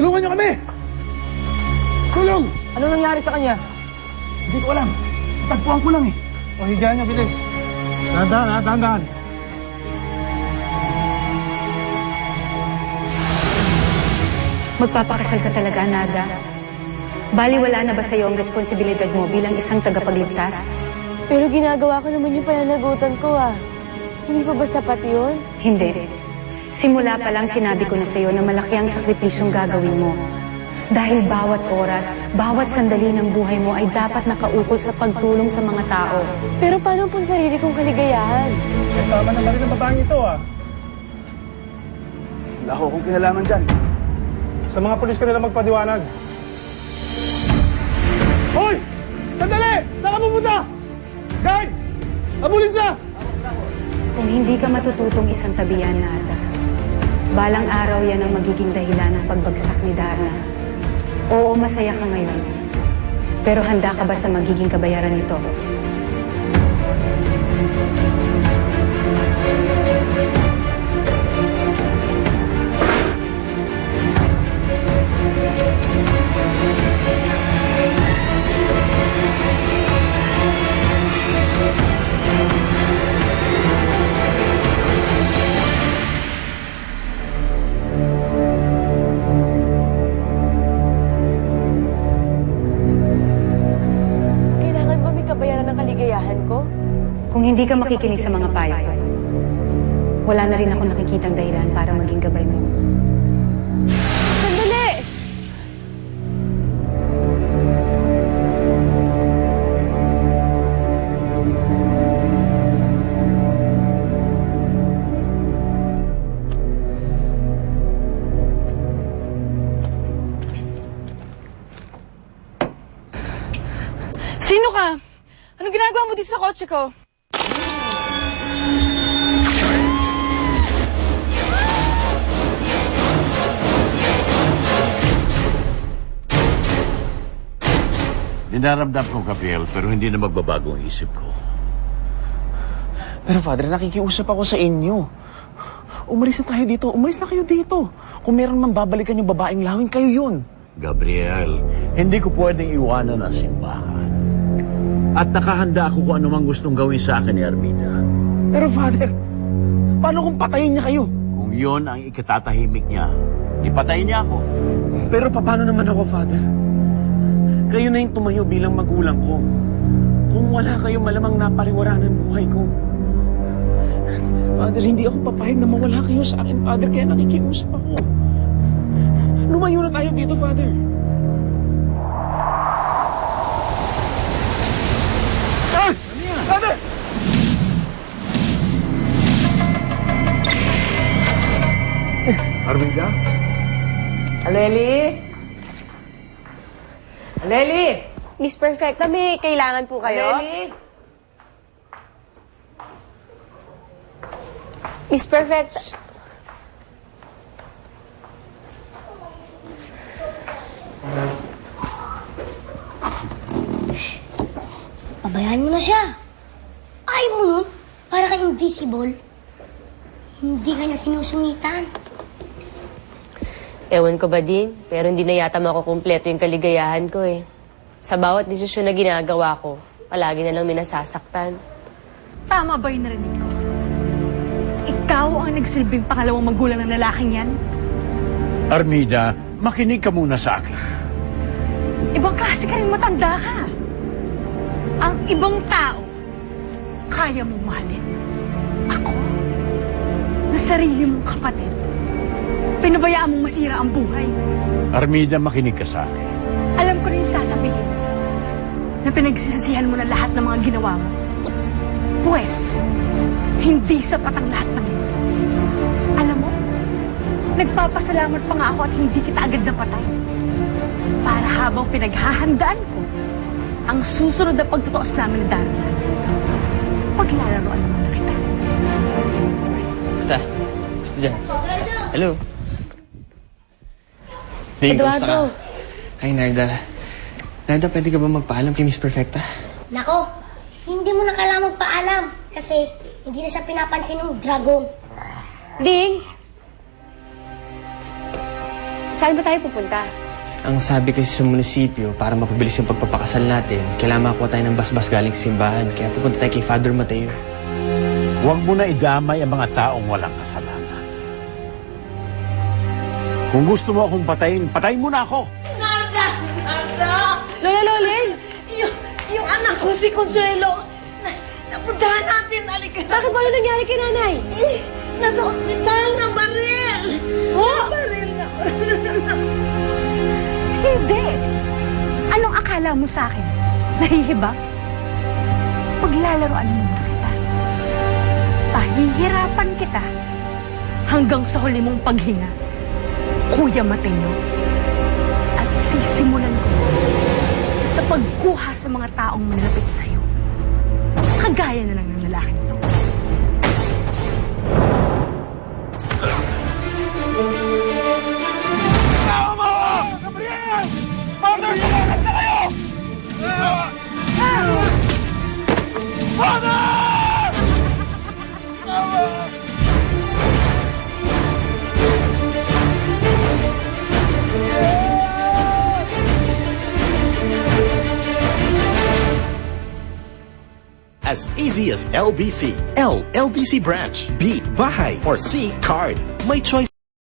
Tulungan niyo kami! Tulong! Ano nangyari sa kanya? Hindi ko alam. Tagpuan ko lang eh. O, higaan niyo, bilis. Dahan-dahan. Magpapakasal ka talaga, Nada. Baliwala na ba sa'yo ang responsibilidad mo bilang isang tagapagligtas? Pero ginagawa ko naman yung pananagutan ko Hindi pa ba sapat yun? Hindi. Simula pa lang sinabi ko na sa'yo na malaki ang sakripisyong gagawin mo. Dahil bawat oras, bawat sandali ng buhay mo ay dapat nakaukol sa pagtulong sa mga tao. Pero paano pong sarili kong kaligayahan? Tama na ba rin ang babaeng ito, Wala ko akong kinalaman dyan. Sa mga pulis ka nila magpadiwanag. Hoy! Sandali! Saan ka pupunta? Guard! Abulin siya! Kung hindi ka matututong isang tabihan, Nada, balang araw yan ang magiging dahilan ng pagbagsak ni Darna. Oo, masaya ka ngayon. Pero handa ka ba sa magiging kabayaran nito? Kailangan ba may kabayaran ng kaligayahan ko? Kung hindi ka makikinig sa mga payo ko, wala na rin ako nakikitang dahilan para maging gabay mo. Sandali! Sino ka? Anong ginagawa mo dito sa kotse ko? Dinaramdam ko, Gabriel, pero hindi na magbabago ang isip ko. Pero Father, nakikiusap ako sa inyo. Umalis na tayo dito. Umalis na kayo dito. Kung meron man babalikan yung babaeng lawin, kayo yun. Gabriel, hindi ko pwedeng iwanan ang simbahan. At nakahanda ako kung anumang gustong gawin sa akin ni Armida. Pero Father, paano kung patayin niya kayo? Kung yon ang ikatatahimik niya, ipatayin niya ako. Pero paano naman ako, Father? Kayo na yung tumayo bilang magulang ko. Kung wala kayo, malamang napariwara ng buhay ko. Father, hindi ako papayag na mawala kayo sa akin, Father, kaya nakikiusap ako. Lumayo na tayo dito, Father. Ay! Ano yan? Father! Armida? Aleli? Aleli! Miss Perfecta, may kailangan po kayo? Aleli! Miss Perfecta... Pabayaan mo na siya. Ayaw mo nun, para ka invisible. Hindi ka niya sinusungitan. Ewan ko ba din, pero hindi na yata makukumpleto yung kaligayahan ko Sa bawat desisyon na ginagawa ko, palagi na lang may nasasaktan. Tama ba yung narinig ko? Ikaw ang nagsilbing pangalawang magulang ng lalaking yan? Armida, makinig ka muna sa akin. Ibang klase ka rin matanda ka. Ang ibang tao, kaya mong mahalin. Ako, na sarili mong kapatid, pinabayaan mong masira ang buhay. Armida, makinig ka sa akin. Alam ko na yung sasabihin mo, na pinagsisisihan mo na lahat ng mga ginawa mo. Pwes, hindi sapat ang lahat ng yun. Alam mo, nagpapasalamat pa nga ako at hindi kita agad napatay. Para habang pinaghahandaan ko ang susunod na pagtutuos namin na Darna, paglalaroan naman na kita. Basta dyan. Hello. Ding, kamusta ka? Hi, Narda. Narda, pwede ka ba magpaalam kay Miss Perfecta? Nako, hindi mo na kailangan magpaalam. Kasi hindi na siya pinapansin ng dragon. Ding! Saan ba tayo pupunta? Ang sabi kasi sa munisipyo, para mapabilis yung pagpapakasal natin, kailangan makuha tayo ng basbas galing sa simbahan. Kaya pupunta tayo kay Father Mateo. Huwag mo na idamay ang mga taong walang kasalanan. Kung gusto mo akong patayin, patayin mo na ako! Narda! Narda! Lola Loling! Yung anak ko, si Consuelo, napuntahan natin. Halika. Bakit ba yung nangyari kay nanay? Nasa ospital na baril. Oh! Baril na. Hindi. Anong akala mo sa akin? Nahihiba? Paglalaroan mo na kita. Pahihirapan kita hanggang sa huli mong paghinga. Kuya Mateo. At sisimulan ko sa pagkuha sa mga taong malapit sa'yo. Kagaya na lang ng lalaking ito. As easy as LBC. L, LBC branch. B, bahay. Or C, card. May choice